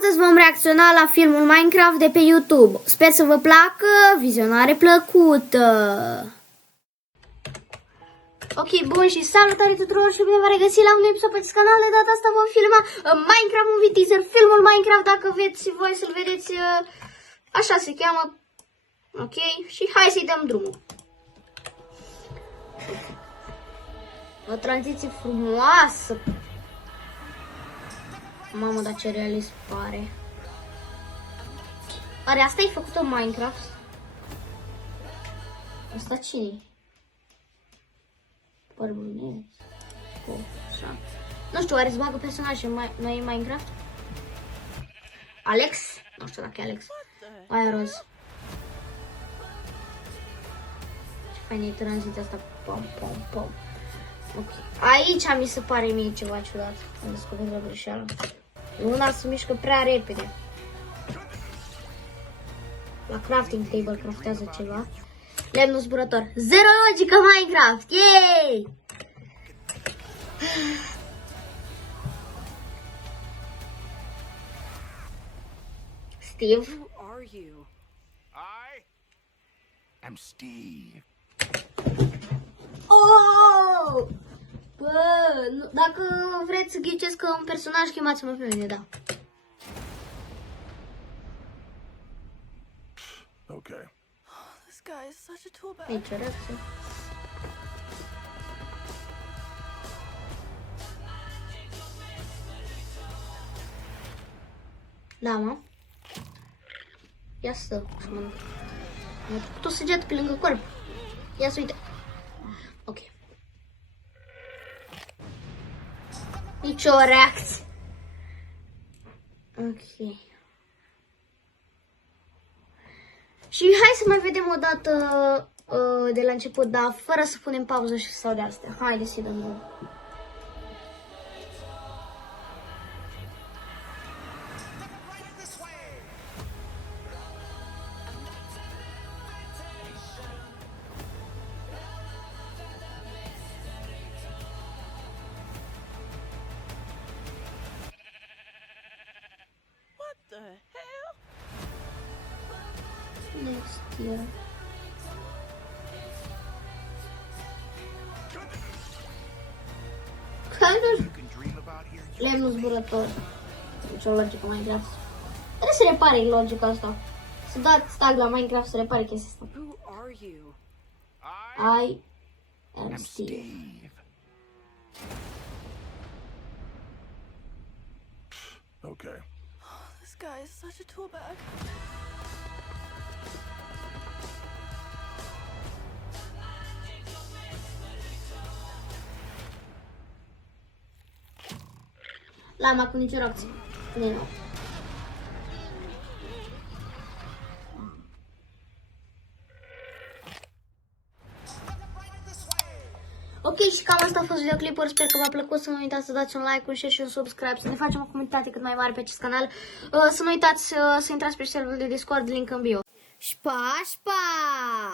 Astăzi vom reacționa la filmul Minecraft de pe YouTube. Sper să vă placă, vizionare plăcută! Ok, bun și salutare tuturor și bine v-am regăsit la un episod pe acest canal. De data asta vom filma Minecraft Movie Teaser, filmul Minecraft, dacă vreți voi să-l vedeți, așa se cheamă. Ok, și hai să-i dăm drumul. O tranziție frumoasă. Mamă, dar ce realist pare. Oare asta e făcut în Minecraft? Asta cine-i? Părbuneț. Așa. Nu știu, oare îți bagă personaje noi în Minecraft? Alex? Nu știu dacă e Alex. Aia roz. Ce fain e tranziția asta. Pom, pom, pom. Ok. Aici mi se pare mie ceva ciudat. Am descoperit o greșeală. Luna se mișcă prea repede. La crafting table craftează ceva. Lemnul zburător. Zero logică Minecraft! Yay! Steve. Who are you? I am Steve. Oh! Bă, dacă vreți să ghicesc un personaj, chemați-mă pe mine, da. Okay. This guy is such a tool bag. Nici o reacție. Da, mă. Ia să mănânc. Mi-a făcut o săgeată pe lângă corp. Ia să uite. Ok. Nici o reacție. Ok. Și hai să mai vedem o dată de la început, dar fără să punem pauză și sau de astea. Haideți să-i dăm drum. What the hell? Next year. You can dream about here. Lemnul zburător. Nici o logică Minecraft. Trebuie să repare logica asta. Să dați tag la Minecraft să repare chestia asta. Who are you? I am Steve. Steve. Okay. This guy is such a tool bag. Lama cu nicio reacție. Bine, nu. Ok, și cam asta a fost videoclipul. Sper că v-a plăcut. Să nu uitați să dați un like, un share și un subscribe. Să ne facem o comunitate cât mai mare pe acest canal. Să nu uitați să intrați pe serverul de Discord, link în bio. Și pa, pa!